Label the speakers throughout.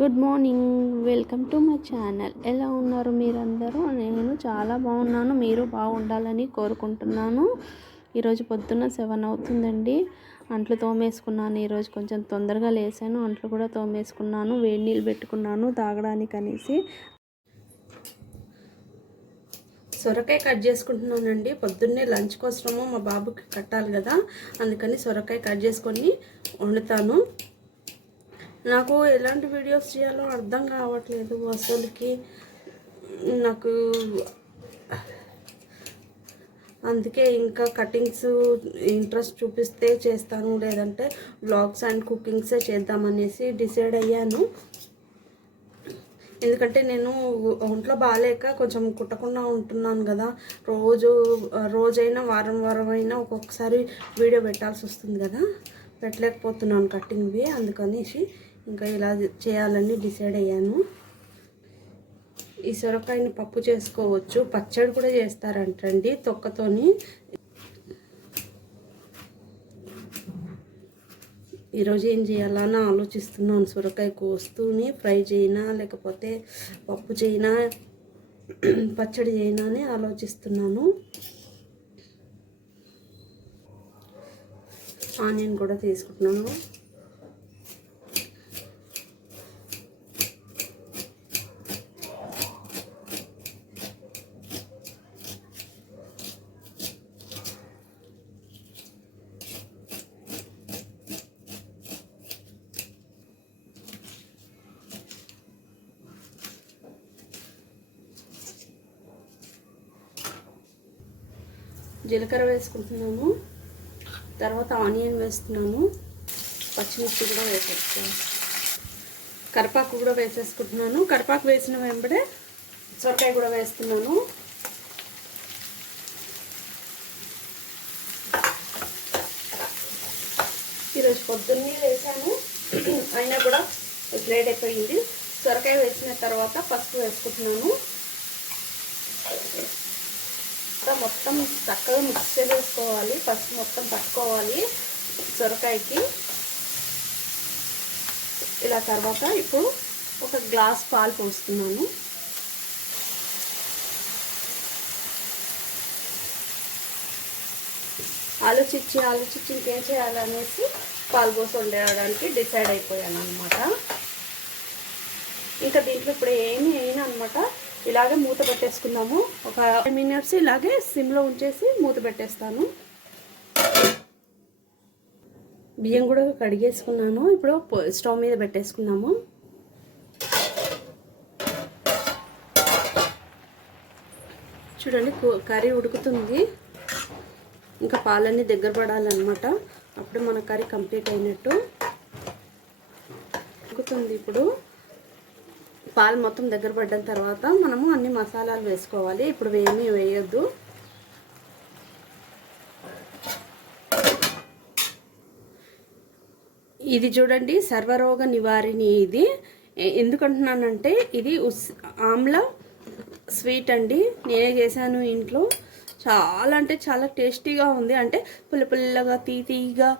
Speaker 1: Good morning. Welcome to my channel. ఎలా ఉన్నారు మీరందరూ? నేను చాలా బాగున్నాను. మీరు బాగుండాలని కోరుకుంటున్నాను. ఈరోజు పొద్దున్న సెవెన్ అవుతుందండి. అంట్లు తోమేసుకున్నాను. ఈరోజు కొంచెం తొందరగా లేసాను. అంట్లు కూడా తోమేసుకున్నాను. వేడి నీళ్ళు పెట్టుకున్నాను తాగడానికి అనేసి సొరకాయ కట్ చేసుకుంటున్నానండి. పొద్దున్నే లంచ్ కోసము మా బాబుకి కట్టాలి కదా. అందుకని సొరకాయ కట్ చేసుకొని వండుతాను. నాకు ఎలాంటి వీడియోస్ చేయాలో అర్థం కావట్లేదు అసలుకి. నాకు అందుకే ఇంకా కటింగ్స్ ఇంట్రెస్ట్ చూపిస్తే చేస్తాను లేదంటే బ్లాగ్స్ అండ్ కుకింగ్సే చేద్దామనేసి డిసైడ్ అయ్యాను. ఎందుకంటే నేను ఒంట్లో బాగాలేక కొంచెం కుట్టకుండా ఉంటున్నాను కదా. రోజు రోజైనా వారం వారం అయినా ఒక్కొక్కసారి వీడియో పెట్టాల్సి వస్తుంది కదా. పెట్టలేకపోతున్నాను కట్టింగ్వి అందుకనేసి. ఇంకా ఇలా చేయాలని డిసైడ్ అయ్యాను. ఈ సొరకాయని పప్పు చేసుకోవచ్చు. పచ్చడి కూడా చేస్తారంటండి తొక్కతోని. ఈరోజు ఏం చేయాలని ఆలోచిస్తున్నాను. సొరకాయ కోస్తూనే ఫ్రై చేయనా లేకపోతే పప్పు చేయినా పచ్చడి చేయినా అని ఆలోచిస్తున్నాను. ఆనియన్ కూడా తీసుకుంటున్నాను. జీలకర్ర వేసుకుంటున్నాను తర్వాత ఆనియన్ వేస్తున్నాను పచ్చిమిర్చి కూడా వేసేస్తాను కరిపాకు కూడా వేసేసుకుంటున్నాను. కరిపాకు వేసిన వెంబడే సొరకాయ కూడా వేస్తున్నాను. ఈరోజు పొద్దున్నే వేసాను అయినా కూడా లేట్ అయిపోయింది. సొరకాయ వేసిన తర్వాత పసుపు వేసుకుంటున్నాను. మొత్తం చక్కగా మిక్స్ చేసుకోవాలి ఫస్ట్ మొత్తం పట్టుకోవాలి సొరకాయకి. ఇలా తర్వాత ఇప్పుడు ఒక గ్లాస్ పాలు పోస్తున్నాను ఆలోచించి ఆలోచించి ఇంకేం చేయాలనేసి పాలు పోసి వండడానికి డిసైడ్ అయిపోయాను అనమాట ఇంకా దీంట్లో ఇప్పుడు ఏమి అయినా అనమాట ఇలాగే మూత పెట్టేసుకున్నాము ఒక ఫైవ్ మినిట్స్ ఇలాగే సిమ్లో ఉంచేసి మూత పెట్టేస్తాను. బియ్యం కూడా కడిగేసుకున్నాను. ఇప్పుడు స్టవ్ మీద పెట్టేసుకున్నాము చూడండి కర్రీ ఉడుకుతుంది. ఇంకా పాలన్నీ దగ్గర పడాలన్నమాట. అప్పుడు మన కర్రీ కంప్లీట్ అయినట్టు. ఉడుకుతుంది ఇప్పుడు. పాలు మొత్తం దగ్గర పడ్డ తర్వాత మనము అన్ని మసాలాలు వేసుకోవాలి. ఇప్పుడు ఏమీ వేయొద్దు. ఇది చూడండి సర్వరోగ నివారిణి ఇది. ఎందుకంటున్నానంటే ఇది ఉస్ ఆమ్ల స్వీట్ అండి. నేనే చేశాను ఇంట్లో. చాలా అంటే చాలా టేస్టీగా ఉంది. అంటే పుల్ల పుల్లగా తీతీగా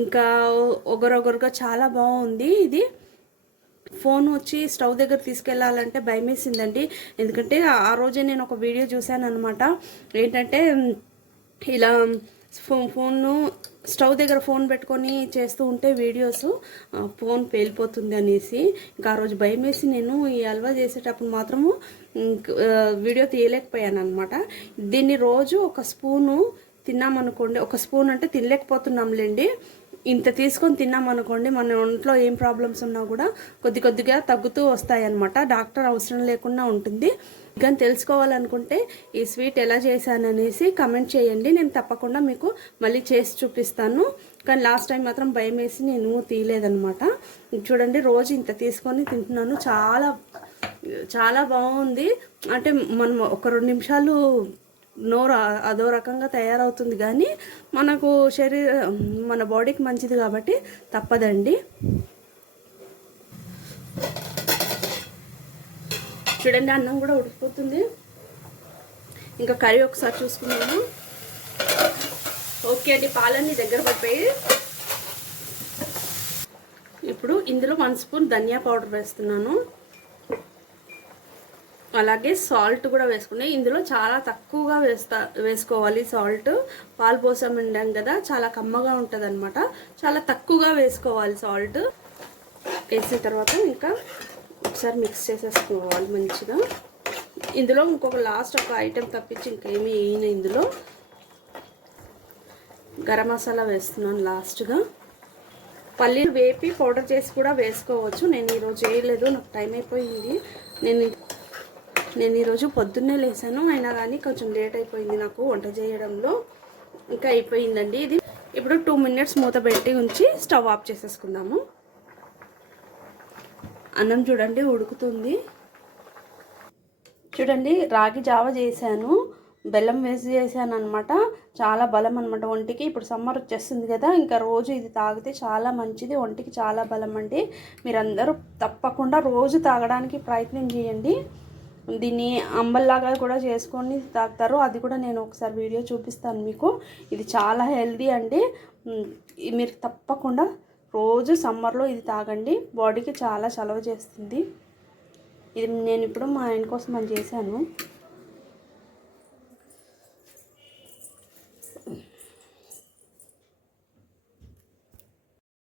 Speaker 1: ఇంకా ఒగరొగరుగా చాలా బాగుంది ఇది. ఫోన్ వచ్చి స్టవ్ దగ్గర తీసుకెళ్ళాలంటే భయం వేసిందండి ఎందుకంటే ఆ రోజే నేను ఒక వీడియో చూశాను అనమాట ఏంటంటే ఇలా ఫో ఫోన్ను స్టవ్ దగ్గర ఫోన్ పెట్టుకొని చేస్తూ ఉంటే వీడియోస్ ఫోన్ పేలిపోతుంది అనేసి ఇంకా ఆ రోజు భయం వేసి నేను ఈ హల్వా చేసేటప్పుడు మాత్రము వీడియో తీయలేకపోయాను అనమాట దీన్ని రోజు ఒక స్పూను తిన్నామనుకోండి ఒక స్పూన్ అంటే తినలేకపోతున్నాంలేండి. ఇంత తీసుకొని తిన్నామనుకోండి మన ఒంట్లో ఏం ప్రాబ్లమ్స్ ఉన్నా కూడా కొద్ది కొద్దిగా తగ్గుతూ వస్తాయన్నమాట. డాక్టర్ అవసరం లేకుండా ఉంటుంది. కానీ తెలుసుకోవాలనుకుంటే ఈ స్వీట్ ఎలా చేశాననేసి కమెంట్ చేయండి. నేను తప్పకుండా మీకు మళ్ళీ చేసి చూపిస్తాను. కానీ లాస్ట్ టైం మాత్రం భయం వేసి నేను తీయలేదనమాట చూడండి రోజు ఇంత తీసుకొని తింటున్నాను. చాలా చాలా బాగుంది. అంటే మనం ఒక రెండు నిమిషాలు నోరు అదో రకంగా తయారవుతుంది. కానీ మనకు శరీర మన బాడీకి మంచిది కాబట్టి తప్పదండి. చూడండి అన్నం కూడా ఉడికిపోతుంది. ఇంకా కర్రీ ఒకసారి చూసుకున్నాము ఓకే అండి పాలన్నీ దగ్గర పడిపోయి. ఇప్పుడు ఇందులో వన్ స్పూన్ ధనియా పౌడర్ వేస్తున్నాను. అలాగే సాల్ట్ కూడా వేసుకున్నాయి ఇందులో చాలా తక్కువగా వేస్తా వేసుకోవాలి సాల్ట్. పాలు పోసం ఉండాం కదా చాలా కమ్మగా ఉంటుంది అనమాట చాలా తక్కువగా వేసుకోవాలి సాల్ట్. వేసిన తర్వాత ఇంకా ఒకసారి మిక్స్ చేసేసుకోవాలి మంచిగా. ఇందులో ఇంకొక లాస్ట్ ఒక ఐటెం తప్పించి ఇంకేమీ వేయను ఇందులో. గరం మసాలా వేస్తున్నాను లాస్ట్గా. పల్లీలు వేపి పౌడర్ చేసి కూడా వేసుకోవచ్చు. నేను ఈరోజు చేయలేదు నాకు టైం అయిపోయింది. నేను నేను ఈరోజు పొద్దున్నే లేసాను. అయినా కానీ కొంచెం లేట్ అయిపోయింది నాకు వంట చేయడంలో. ఇంకా అయిపోయిందండి ఇది. ఇప్పుడు టూ మినిట్స్ మూత పెట్టి ఉంచి స్టవ్ ఆఫ్ చేసేసుకుందాము. అన్నం చూడండి ఉడుకుతుంది. చూడండి రాగి జావ చేశాను. బెల్లం వేసి చేశాను అనమాట చాలా బలం అనమాట ఒంటికి. ఇప్పుడు సమ్మర్ వచ్చేస్తుంది కదా ఇంకా రోజు ఇది తాగితే చాలా మంచిది. ఒంటికి చాలా బలం అండి. మీరందరూ తప్పకుండా రోజు తాగడానికి ప్రయత్నం చేయండి. దీన్ని అంబల్లాగా కూడా చేసుకొని తాగుతారు అది కూడా నేను ఒకసారి వీడియో చూపిస్తాను మీకు. ఇది చాలా హెల్దీ అండి. మీరు తప్పకుండా రోజు సమ్మర్లో ఇది తాగండి. బాడీకి చాలా చలవ చేస్తుంది. ఇది నేను ఇప్పుడు మా ఆయన కోసం అని చేశాను.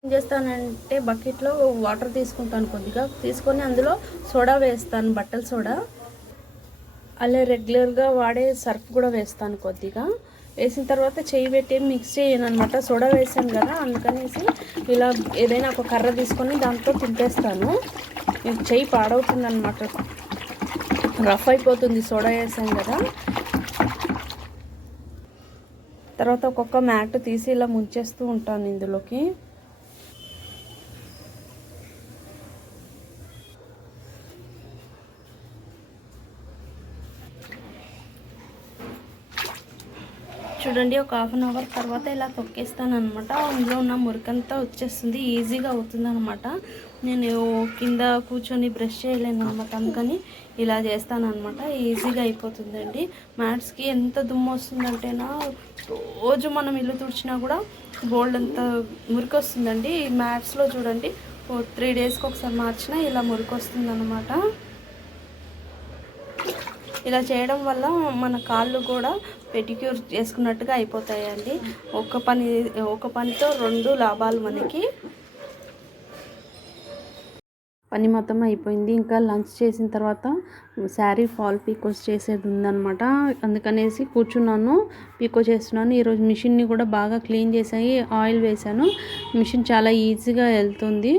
Speaker 1: ఏం చేస్తానంటే బకెట్లో వాటర్ తీసుకుంటాను కొద్దిగా. తీసుకొని అందులో సోడా వేస్తాను బట్టల సోడా అలా రెగ్యులర్గా వాడే సర్ఫ్ కూడా వేస్తాను కొద్దిగా. వేసిన తర్వాత చేయి పెట్టి మిక్స్ చేయను అనమాట సోడా వేసాను కదా అందుకనేసి ఇలా ఏదైనా ఒక కర్ర తీసుకొని దాంతో తింపేస్తాను చెయ్యి పాడవుతుంది అనమాట రఫ్ అయిపోతుంది సోడా వేసాం కదా. తర్వాత ఒక్కొక్క మ్యాట్ తీసి ఇలా ముంచేస్తూ ఉంటాను ఇందులోకి. చూడండి ఒక హాఫ్ అన్ అవర్ తర్వాత ఇలా తొక్కేస్తాను అనమాట అందులో ఉన్న మురికంతా వచ్చేస్తుంది ఈజీగా అవుతుంది అనమాట నేను కింద కూర్చొని బ్రష్ చేయలేను అనమాట అందుకని ఇలా చేస్తాను అనమాట ఈజీగా అయిపోతుందండి. మ్యాట్స్కి ఎంత దుమ్ము వస్తుందంటేనా రోజు మనం ఇల్లు తుడిచినా కూడా బోల్డ్ అంత మురికి వస్తుందండి. ఈ మ్యాట్స్లో చూడండి త్రీ డేస్కి ఒకసారి మార్చినా ఇలా మురికి వస్తుంది అనమాట ఇలా చేయడం వల్ల మన కాళ్ళు కూడా పెటిక్యూర్ చేసుకున్నట్టుగా అయిపోతాయండి. ఒక పని ఒక పనితో రెండు లాభాలు మనకి. పని మొత్తం అయిపోయింది. ఇంకా లంచ్ చేసిన తర్వాత శారీ ఫాల్ పీకోస్ చేసేది ఉందనమాట అందుకనేసి కూర్చున్నాను పీకో చేస్తున్నాను. ఈరోజు మిషన్ని కూడా బాగా క్లీన్ చేసాయి ఆయిల్ వేసాను మిషన్ చాలా ఈజీగా వెళ్తుంది.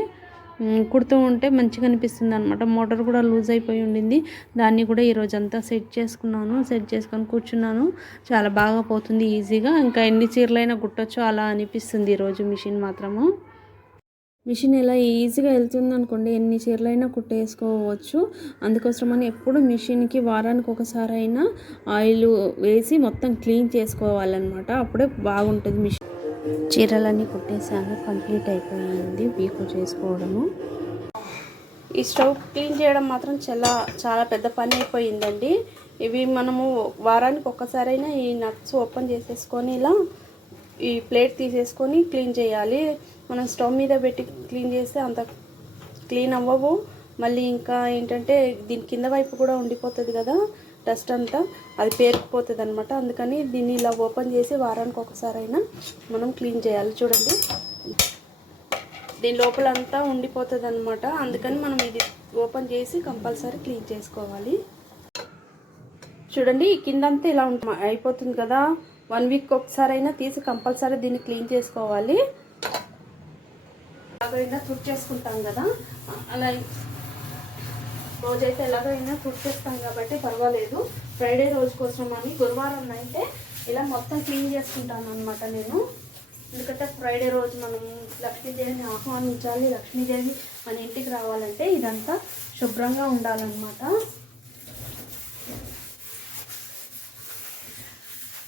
Speaker 1: కుడుతూ ఉంటే మంచిగా అనిపిస్తుంది అనమాట మోటార్ కూడా లూజ్ అయిపోయి ఉండింది. దాన్ని కూడా ఈరోజు అంతా సెట్ చేసుకున్నాను సెట్ చేసుకొని కూర్చున్నాను. చాలా బాగా పోతుంది ఈజీగా. ఇంకా ఎన్ని చీరలైనా కుట్టచ్చు అలా అనిపిస్తుంది ఈరోజు మిషన్ మాత్రము. మిషన్ ఇలా ఈజీగా వెళ్తుంది అనుకోండి ఎన్ని చీరలైనా కుట్టేసుకోవచ్చు. అందుకోసమని ఎప్పుడు మిషన్కి వారానికి ఒకసారి అయినా ఆయిల్ వేసి మొత్తం క్లీన్ చేసుకోవాలన్నమాట. అప్పుడే బాగుంటుంది మిషన్. చీరలన్నీ కుట్టేశాను కంప్లీట్ అయిపోయింది పీకు చేసుకోవడము. ఈ స్టవ్ క్లీన్ చేయడం మాత్రం చాలా చాలా పెద్ద పని అయిపోయిందండి. ఇవి మనము వారానికి ఒక్కసారైనా ఈ నట్స్ ఓపెన్ చేసేసుకొని ఇలా ఈ ప్లేట్ తీసేసుకొని క్లీన్ చేయాలి. మనం స్టవ్ మీద పెట్టి క్లీన్ చేస్తే అంత క్లీన్ అవ్వవు. మళ్ళీ ఇంకా ఏంటంటే దీని కింద వైపు కూడా ఉండిపోతుంది కదా. డస్ట్ అంతా అది పేరుకుపోతుంది అనమాట అందుకని దీన్ని ఇలా ఓపెన్ చేసి వారానికి ఒకసారైనా మనం క్లీన్ చేయాలి. చూడండి. దీని లోపల అంతా ఉండిపోతుంది అనమాట అందుకని మనం ఇది ఓపెన్ చేసి కంపల్సరీ క్లీన్ చేసుకోవాలి. చూడండి కిందంతా ఇలా అయిపోతుంది కదా. వన్ వీక్ ఒకసారైనా తీసి కంపల్సరీ దీన్ని క్లీన్ చేసుకోవాలి. అలాగైనా చేసుకుంటాం కదా. అలా రోజైతే ఎలాగైనా ఫుడ్ చేస్తాం కాబట్టి పర్వాలేదు. ఫ్రైడే రోజు కోసం అని గురువారం అయితే ఇలా మొత్తం క్లీన్ చేసుకుంటాను అనమాట నేను. ఎందుకంటే ఫ్రైడే రోజు మనం లక్ష్మీదేవిని ఆహ్వానించాలి లక్ష్మీదేవి మన ఇంటికి రావాలంటే ఇదంతా శుభ్రంగా ఉండాలన్నమాట.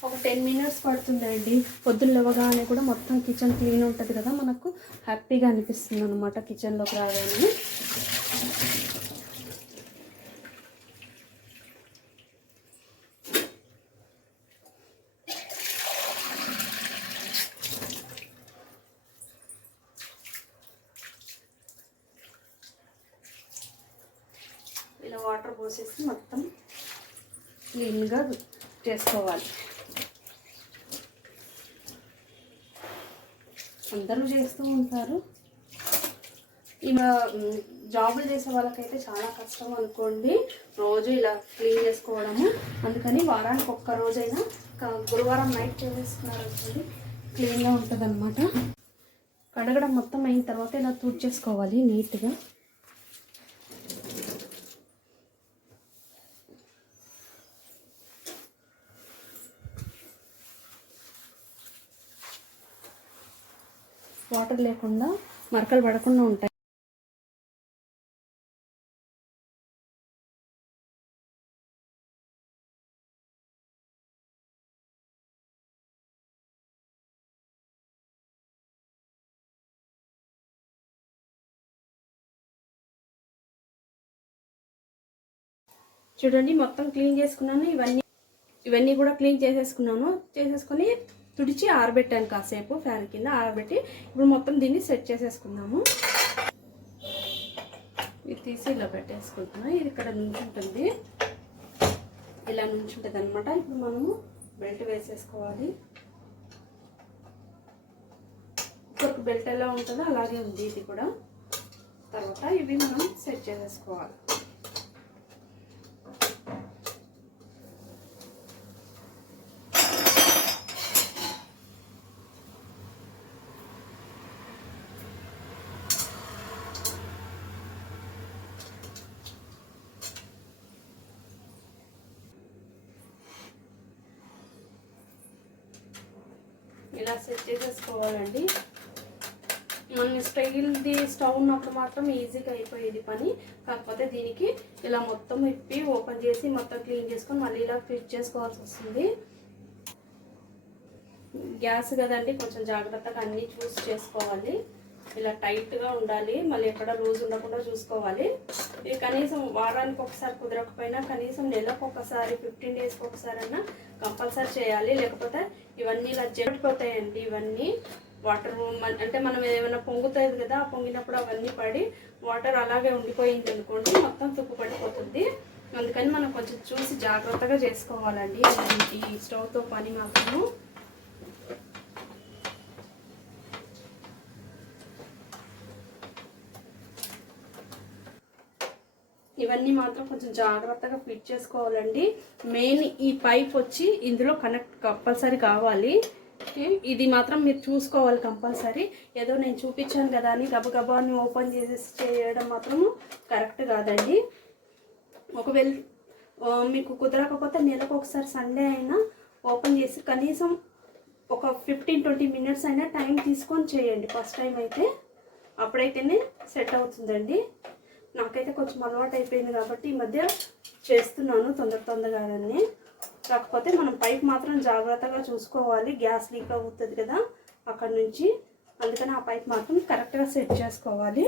Speaker 1: ఒక టెన్ మినిట్స్ పడుతుందండి. పొద్దున్న లేవగానే కూడా మొత్తం కిచెన్ క్లీన్ ఉంటుంది కదా మనకు హ్యాపీగా అనిపిస్తుంది అనమాట కిచెన్లోకి రాగానే ఇలా వాటర్ పోసేసి మొత్తం క్లీన్గా చేసుకోవాలి. అందరూ చేస్తూ ఉంటారు. ఇలా జాబులు చేసే వాళ్ళకైతే చాలా కష్టం అనుకోండి. రోజు ఇలా క్లీన్ చేసుకోవడము. అందుకని వారానికి ఒక్క రోజైనా గురువారం నైట్ చేసేస్తున్నారు అనుకోండి క్లీన్గా ఉంటుంది అనమాట కడగడం మొత్తం అయిన తర్వాత ఇలా తుడిచేసుకోవాలి నీట్గా. వాటర్ లేకుండా మరకలు పడకుండా ఉంటాయి. చూడండి మొత్తం క్లీన్ చేసుకున్నాను. ఇవన్నీ ఇవన్నీ కూడా క్లీన్ చేసేసుకున్నాను. చేసేసుకొని తుడిచి ఆరబెట్టాను కాసేపు ఫ్యాన్ కింద ఆరబెట్టి ఇప్పుడు మొత్తం దీన్ని సెట్ చేసేసుకుందాము. ఇది తీసి ఇలా పెట్టేసుకుంటున్నాం. ఇది ఇక్కడ నుంచుంటుంది. ఇలా నుంచుంటుంది అనమాట ఇప్పుడు మనము బెల్ట్ వేసేసుకోవాలి. ఒక బెల్ట్ ఎలా ఉంటుందో అలాగే ఉంది ఇది కూడా. తర్వాత ఇవి మనం సెట్ చేసేసుకోవాలి ఇలా సెట్ చేసేసుకోవాలండి. మన స్టైల్ది స్టవ్ ఉన్నప్పుడు మాత్రం ఈజీగా అయిపోయేది పని. కాకపోతే దీనికి ఇలా మొత్తం ఇప్పి ఓపెన్ చేసి మొత్తం క్లీన్ చేసుకొని మళ్ళీ ఇలా ఫిట్ చేసుకోవాల్సి వస్తుంది. గ్యాస్ కదండి కొంచెం జాగ్రత్తగా అన్నీ చూస్ చేసుకోవాలి. ఇలా టైట్గా ఉండాలి. మళ్ళీ ఎక్కడ లూజ్ ఉండకుండా చూసుకోవాలి. ఇది కనీసం వారానికి ఒకసారి కుదరకపోయినా కనీసం నెలకు ఒకసారి ఫిఫ్టీన్ డేస్కి ఒకసారి అన్నా కంపల్సరీ చేయాలి. లేకపోతే ఇవన్నీ ఇలా జరిగిపోతాయండి ఇవన్నీ వాటర్ అంటే మనం ఏమైనా పొంగుతుంది కదా ఆ పొంగినప్పుడు అవన్నీ పడి వాటర్ అలాగే ఉండిపోయింది అనుకోండి మొత్తం తుప్పు పడిపోతుంది. అందుకని మనం కొంచెం చూసి జాగ్రత్తగా చేసుకోవాలండి. ఈ స్టవ్తో పని మాత్రము. ఇవన్నీ మాత్రం కొంచెం జాగ్రత్తగా ఫిట్ చేసుకోవాలండి. మెయిన్ ఈ పైప్ వచ్చి ఇందులో కనెక్ట్ కంపల్సరీ కావాలి. ఇది మాత్రం మీరు చూసుకోవాలి కంపల్సరీ. ఏదో నేను చూపించాను కదా అని గబగబా ఓపెన్ చేసేసి చేయడం మాత్రం కరెక్ట్ కాదండి. ఒకవేళ మీకు కుదరకపోతే నెలకు ఒకసారి సండే అయినా ఓపెన్ చేసి కనీసం ఒక ఫిఫ్టీన్ ట్వంటీ మినిట్స్ అయినా టైం తీసుకొని చేయండి ఫస్ట్ టైం అయితే. అప్పుడైతేనే సెట్ అవుతుందండి. నాకైతే కొంచెం అలవాటు అయిపోయింది కాబట్టి ఈ మధ్య చేస్తున్నాను తొందర తొందరగానే కాకపోతే మనం పైప్ మాత్రం జాగ్రత్తగా చూసుకోవాలి. గ్యాస్ లీక్ అవుతుంది కదా అక్కడ నుంచి. అందుకని ఆ పైప్ మాత్రం కరెక్ట్గా సెట్ చేసుకోవాలి.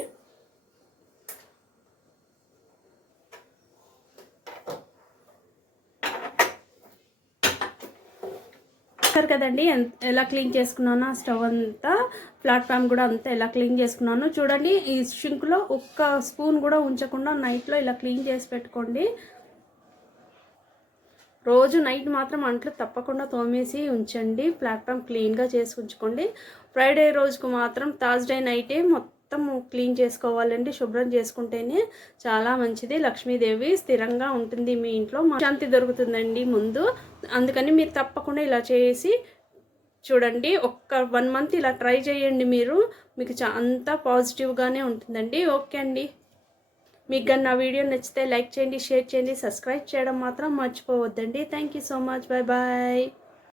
Speaker 1: చూసారు కదండి ఎలా క్లీన్ చేసుకున్నానో ఆ స్టవ్ అంతా ప్లాట్ఫామ్ కూడా అంతా ఎలా క్లీన్ చేసుకున్నాను చూడండి ఈ షింక్లో ఒక్క స్పూన్ కూడా ఉంచకుండా నైట్లో ఇలా క్లీన్ చేసి పెట్టుకోండి. రోజు నైట్ మాత్రం అంట్లు తప్పకుండా తోమేసి ఉంచండి ప్లాట్ఫామ్ క్లీన్గా చేసి ఉంచుకోండి. ఫ్రైడే రోజుకు మాత్రం థర్స్డే నైటే మొత్తం మొత్తం క్లీన్ చేసుకోవాలండి శుభ్రం చేసుకుంటేనే చాలా మంచిది. లక్ష్మీదేవి స్థిరంగా ఉంటుంది మీ ఇంట్లో. శాంతి దొరుకుతుందండి ముందు. అందుకని మీరు తప్పకుండా ఇలా చేసి చూడండి. ఒక్క వన్ మంత్ ఇలా ట్రై చేయండి మీరు. మీకు చా అంతా పాజిటివ్గానే ఉంటుందండి. ఓకే అండి. మీకు కానీ నా వీడియో నచ్చితే లైక్ చేయండి షేర్ చేయండి సబ్స్క్రైబ్ చేయడం మాత్రం మర్చిపోవద్దండి. Thank you so much. Bye bye.